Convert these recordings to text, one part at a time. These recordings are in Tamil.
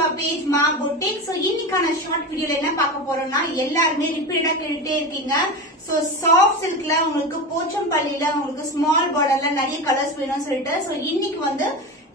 your page Ma Boutique. So இன்னைக்கான ஷார்ட் வீடியோல என்ன பார்க்க போறோம்னா எல்லாரும் ரிப்பீட்டடா கேட்டுட்டே இருக்கீங்க. So soft silkல உங்களுக்கு போச்சம்பள்ளியில உங்களுக்கு ஸ்மால் பார்டர்ல நிறைய கலர்ஸ் வேணும்னு சொல்லிட்டு so இன்னைக்கு வந்து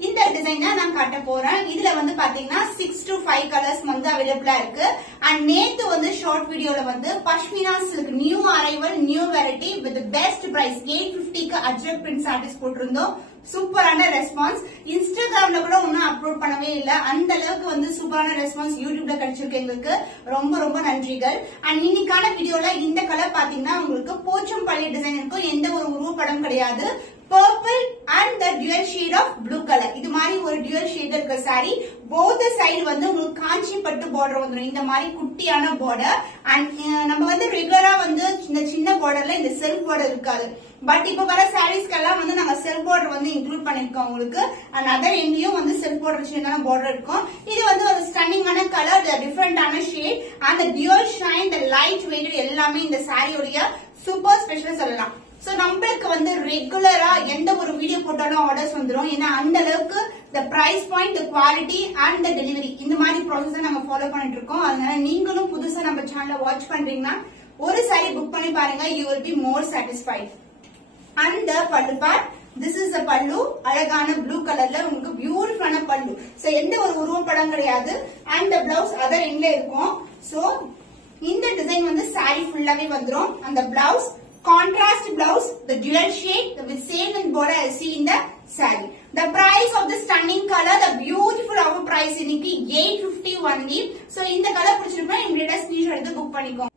இந்த டிசைனை நான் காட்ட போறேன். இதுல வந்து பாத்தீங்கன்னா 6 to 5 கலர்ஸ் வந்து அவைலபிளா இருக்கு. அண்ட் நேத்து வந்து ஷார்ட் வீடியோல வந்து pashmina silk new arrival new variety with best price 850க்கு அஜ்ரக் பிரிண்ட் சாரீஸ் போட்டிருந்தோம். சூப்பரான ரெஸ்பான்ஸ். இன்ஸ்டாகிராம்ல கூட ஒன்னும் அப்லோட் பண்ணவே இல்ல. அந்த அளவுக்கு வந்து சூப்பரான ரெஸ்பான்ஸ் யூடியூப்ல கிடைச்சிருக்கு எங்களுக்கு. ரொம்ப ரொம்ப நன்றிகள். அண்ட் இன்னைக்கான வீடியோல இந்த கலர் பாத்தீங்கன்னா உங்களுக்கு போச்சம்பள்ளி டிசைன் இருக்கும். எந்த ஒரு உருவப்படம் கிடையாது. Purple and the dual shade of blue color. இது மாதிரி ஒரு dual shade இருக்க சாரி. both side வந்து உங்களுக்கு காஞ்சி பட்டு border வந்துரும். இந்த மாதிரி குட்டியான border. and நம்ம வந்து ரெகுலரா வந்து இந்த சின்ன borderல இந்த செல்ஃப் border இருக்காது. பட் இப்ப வர சாரீஸ்க்கெல்லாம் வந்து நாங்க செல்ஃப் border வந்து இன்க்ளூட் பண்ணிருக்கோம் உங்களுக்கு. and அதர் எங்கேயும் வந்து செல்ஃப் border சின்னதான border இருக்கும். இது வந்து ஒரு ஸ்டன்னிங்கான கலர், டிஃபரெண்டான shade and the dual shine, the light weight எல்லாமே இந்த சாரியோட சூப்பர் ஸ்பெஷல் சொல்லலாம். சோ நம்மளுக்கு வந்து ரெகுலரா எந்த ஒரு வீடியோ போட்டாலும் ஆர்டர்ஸ் வந்துரும். ஏன்னா அந்த அளவுக்கு the price point, the quality and the delivery இந்த மாதிரி ப்ராசஸ் நம்ம ஃபாலோ பண்ணிட்டு இருக்கோம். அதனால நீங்களும் புதுசா நம்ம சேனலை வாட்ச் பண்றீங்கன்னா ஒரு சாரி புக் பண்ணி பாருங்க. you will be more satisfied. and the pallu part, this is the pallu. அழகான ப்ளூ கலர்ல உங்களுக்கு பியூட்டிஃபுல்லான பல்லு. சோ எந்த ஒரு உருவப்படம் கிடையாது. and the blouse அதர் எங்க இருக்கும். சோ இந்த டிசைன் வந்து சாரி ஃபுல்லாவே வந்துரும். அந்த blouse contrast blouse, the dual shade with same and border I see in the saree. The price of the stunning color, the beautiful offer price இன்னைக்கு 850 only. So இந்த கலர் பிடிச்சிருந்தா இமிடியேட்டா ஸ்கிரீன்ஷாட் எடுத்து புக் பண்ணிக்கோங்க.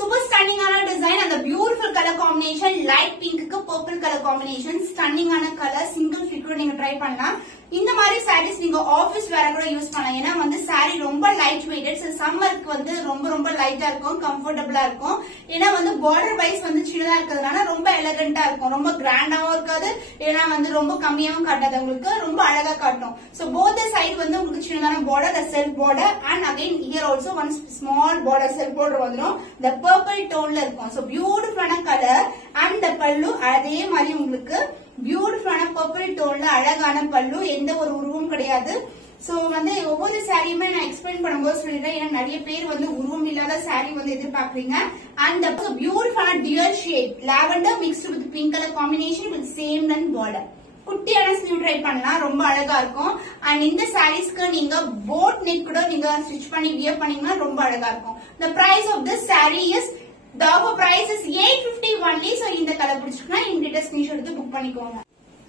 Super stunning ஆன டிசைன், அந்த beautiful colour combination, light pink purple colour combination, stunning ஆன கலர், சிங்கிள் ஃபிட் கூட நீங்க ட்ரை பண்ணலாம். இந்த மாதிரி சாரீஸ் நீங்க ஆபீஸ் வேற கூட யூஸ் பண்ணலாம். ஏன்னா வந்து சாரி ரொம்ப லைட் வெயிட்டட். சம்மருக்கு வந்து ரொம்ப ரொம்ப லைட்டா இருக்கும், கம்ஃபர்டபுளா இருக்கும். ஏன்னா வந்து பார்டர் வைஸ் வந்து சின்னதா இருக்கிறதுனால ரொம்ப எலகண்டா இருக்கும். ரொம்ப கிராண்டாவும் இருக்காது. ஏன்னா வந்து ரொம்ப கம்மியாவும் காட்டாது, உங்களுக்கு ரொம்ப அழகா காட்டும். சோ போத் சைடு வந்து உங்களுக்கு சின்னதான border, self border and again here also one small border, self border வந்துடும். இந்த பர்பிள் டோன்ல இருக்கும். சோ பியூட்டிஃபுல்லான கலர் அண்ட் the பல்லு அதே மாதிரி உங்களுக்கு பியூட்டிஃபுல்லான பர்பிள் டோன்ல அழகான பல்லு. எந்த ஒரு உருவம் கிடையாது. சோ வந்து ஒவ்வொரு சாரியுமே நான் எக்ஸ்பிளைன் பண்ணும்போது சொல்லிடுறேன். ஏன்னா நிறைய பேர் வந்து உருவம் இல்லாத சாரி வந்து எதிர்பார்க்கறீங்க. அண்ட் பியூட்டிஃபுல்லான dual shade lavender mixed with pink colour combination with same and border. குட்டியான ஸ்லீவ் ட்ரை பண்ணலாம், ரொம்ப அழகா இருக்கும். அண்ட் இந்த சாரீஸ்க்கு நீங்க போட் நெக் கூட நீங்க ஸ்டிச் பண்ணி வியர் பண்ணீங்கன்னா ரொம்ப அழகா இருக்கும். The price of this saree is the offer price is 850 only. So இந்த கலர் பிடிச்சிருக்கா இமிடியேட்டா ஸ்கிரீன்ஷாட் எடுத்து புக் பண்ணிக்கோங்க.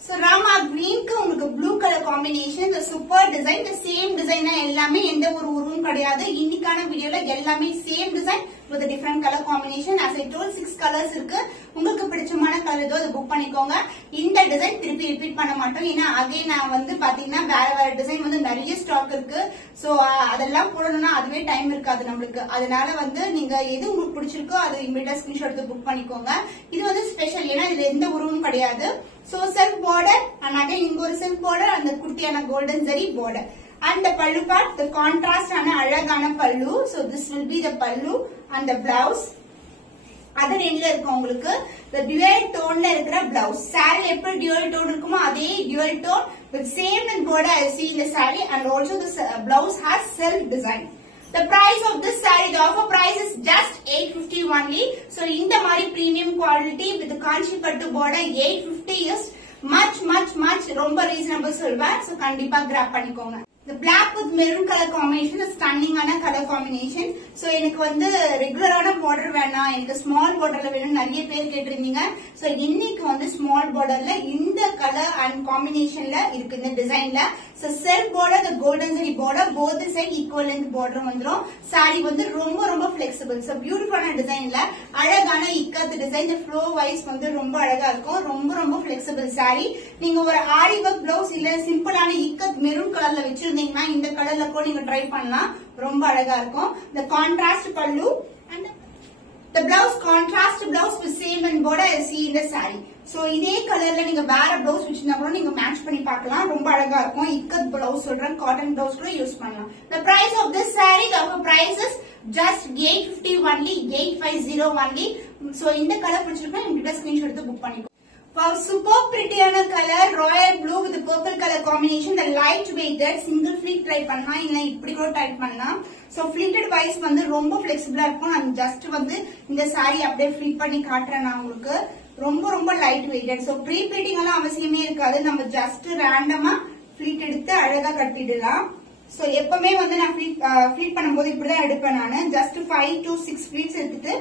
So ராமா கிரீன்க்கு உங்களுக்கு blue colour combination, the super design, the same design எல்லாமே எந்த ஒரு உருவம் கிடையாது. இன்னைக்கான வீடியோல எல்லாமே same design with a different color combination. As I told 6 colors இருக்கு. உங்களுக்கு பிடிச்சமான கலர் ஏதோ அதை புக் பண்ணிக்கோங்க. இந்த டிசைன் திருப்பி ரிப்பீட் பண்ண மாட்டோம். ஏன்னா அகைன் நான் வந்து பாத்தீங்கன்னா வேற வேற டிசைன் வந்து நிறைய ஸ்டாக் இருக்கு. சோ அதெல்லாம் போடணும்னா அதுவே டைம் இருக்காது நம்மளுக்கு. அதனால வந்து நீங்க எது உங்களுக்கு பிடிச்சிருக்கோ அது இமிடியேட்டா ஸ்கிரீன்ஷாட் எடுத்து புக் பண்ணிக்கோங்க. இது வந்து ஸ்பெஷல், ஏன்னா இதுல எந்த உருவமும் கிடையாது. So self border and again இங்க ஒரு செல்ஃப் பார்டர், அந்த குட்டியான golden zari border. And the pallu part, the contrast ஆன அழகான பல்லு. So this will be the pallu and the blouse. Other எண்ட்ல இருக்கும் உங்களுக்கு the dual toneல இருக்கிற blouse. saree எப்படி dual tone இருக்குமோ அதே dual tone with same and border I see in the saree. And also the blouse has self design. The price of this saree, the offer price is just 850 only. So இந்த மாதிரி premium quality with the காஞ்சி பட்டு border 850 is much ரொம்ப ரீசனபிள் சொல்வேன். So கண்டிப்பா கிராப் பண்ணிக்கோங்க. The black with maroon color combination, the stunning ஆன color combination. So எனக்கு வந்து ரெகுலரான border வேணாம், எனக்கு ஸ்மால் borderல வேணும் நிறைய பேர் கேட்டிருந்தீங்க. So இன்னைக்கு வந்து ஸ்மால் borderல இந்த color and combinationல இருக்கு இந்த டிசைன்ல. So self border, the golden zari border, both the side equal length border வந்துரும். saree வந்து ரொம்ப ரொம்ப flexible. So beautiful டிசைன்ல அழகான ikat design, the flow wise வந்து ரொம்ப அழகா இருக்கும். ரொம்ப ரொம்ப flexible saree. நீங்க ஒரு ஆரி ஒர்க் பிளவுஸ் இல்ல சிம்பிளான இக்கத் மெரூன் கலர்ல வச்சு இந்த கலர்ல கூட நீங்க ட்ரை பண்ணலாம், ரொம்ப அழகா இருக்கும். The contrast pallu and the blouse, contrast blouse with same and border I see in the saree. So இதே கலர்ல நீங்க வேற பிளவுஸ் வச்சிருந்தா கூட நீங்க மேட்ச் பண்ணி பார்க்கலாம், ரொம்ப அழகா இருக்கும். இக்கத் பிளவுஸ் சொல்றேன், காட்டன் பிளவுஸ் கூட யூஸ் பண்ணலாம். The price of this saree, the offer price is just 850 only, 850 only. So இந்த கலர் பிடிச்சிருக்கா இமிடியேட்டா ஸ்கிரீன்ஷாட் எடுத்து புக் பண்ணிக்கோ. Wow, super prettyயான colour royal blue with purple colour combination. The light weighted single fleet try பண்ணலாம், இல்ல இப்படி கூட ட்ரை பண்ணலாம். சோ ஃபிளிட்டட் வைஸ் வந்து ரொம்ப ஃபிளெக்சிபிளா இருக்கும். நான் ஜஸ்ட் வந்து இந்த saree அப்படியே ஃபிளிட் பண்ணி காட்டுறேன் நான் உங்களுக்கு. ரொம்ப light weighted. So pre pleating எல்லாம் அவசியமே இருக்காது. நம்ம ஜஸ்ட் ரேண்டமா ஃபிளிட் எடுத்து அழகா கட்டிடலாம். சோ எப்பவுமே வந்து நான் ஃபிளிட் பண்ணும்போது இப்படிதான் எடுப்பேன் நானு. ஜஸ்ட் 5 to 6 ஃபிளிட்ஸ் எடுத்துட்டு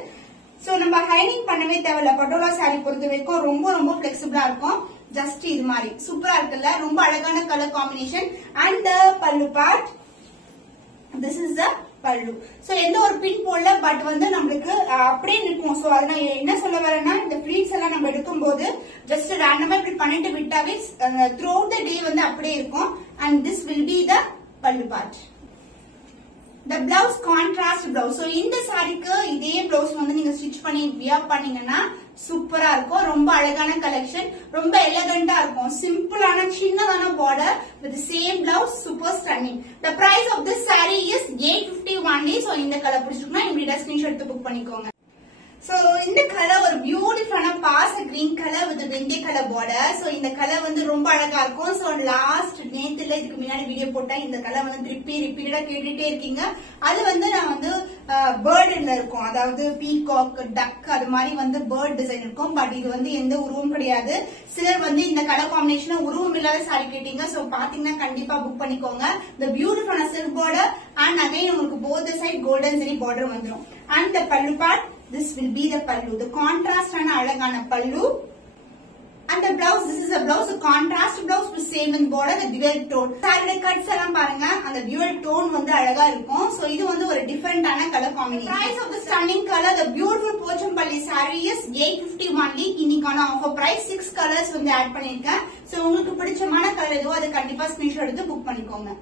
சோ நம்ம ஹைனிங் பண்ணவே தேவையில்ல. பட்டோலா சாரி பொறுத்த வரைக்கும் ரொம்ப பிளெக்சிபிளா இருக்கும். ஜஸ்ட் இது மாதிரி சூப்பரா இருக்குல்ல, ரொம்ப அழகான கலர் காம்பினேஷன். அண்ட் பல்லு பார்ட், திஸ் இஸ் த பல்லு. சோ எந்த ஒரு பின் போடல, பட் வந்து நம்மளுக்கு அப்படியே நிற்கும். சோ அதனால என்ன சொல்ல வரேன்னா, இந்த ஃபிளீட்ஸ் எல்லாம் நம்ம எடுக்கும்போது ஜஸ்ட் ரேண்டமா இப்படி பண்ணிட்டு விட்டாவே த்ரூ அவுட் த டே வந்து அப்படியே இருக்கும். And this will be the பல்லு part. The blouse contrast blouse. So இந்த சாரிக்கு இதே blouse வந்து நீங்க ஸ்டிச் பண்ணி வியர் பண்ணீங்கன்னா சூப்பரா இருக்கும். ரொம்ப அழகான கலெக்ஷன், ரொம்ப எலகண்டா இருக்கும். சிம்பிளான சின்னதான border with same blouse, super stunning. The price of this saree is 850 only. So இந்த கலர் பிடிச்சிருக்குன்னா இப்படி ஸ்கிரீன்ஷாட் எடுத்து புக் பண்ணிக்கோங்க. சோ இந்த கலர் ஒரு பியூட்டிஃபுல்லான பாச கிரீன் கலர் வித் வெந்தய கலர் பார்டர். சோ இந்த கலர் வந்து ரொம்ப அழகா இருக்கும். சோ லாஸ்ட் நேத்துல இதுக்கு முன்னாடி வீடியோ போட்டேன். இந்த கலர் வந்து ரிப்பீட்டடா கேட்டுட்டே இருக்கீங்க. அது வந்து நான் வந்து பேர்ட்ல இருக்கும், அதாவது பீகாக், டக் அது மாதிரி வந்து பேர்ட் டிசைன் இருக்கும். பட் இது வந்து எந்த உருவம் கிடையாது. சிலர் வந்து இந்த கலர் காம்பினேஷன் உருவம் இல்லாத சாரி கேட்டீங்க. சோ பாத்தீங்கன்னா கண்டிப்பா புக் பண்ணிக்கோங்க. இந்த பியூட்டிஃபுல்லான சில்க் பார்டர் அண்ட் அகைன் உங்களுக்கு both side golden zari border வந்துடும். And the pallu part, this will be the pallu. The contrast ஆன அழகான pallu. And the blouse, this is a blouse, a contrast blouse with same in border, the dual tone. சாரியோட கட்ஸ் எல்லாம் பாருங்க, அந்த dual tone வந்து அழகா இருக்கும். சோ இது வந்து ஒரு டிஃபரெண்ட் ஆன colour combination. Price of the stunning color, the beautiful Pochampalli saree is 850 only. இன்னைக்கான ஆஃபர் பிரைஸ் 6 கலர்ஸ் வந்து ஆட் பண்ணிருக்கேன். சோ உங்களுக்கு பிடிச்சமான கலர் எதுவோ அதை கண்டிப்பா ஸ்கிரீன்ஷாட் எடுத்து புக் பண்ணிக்கோங்க.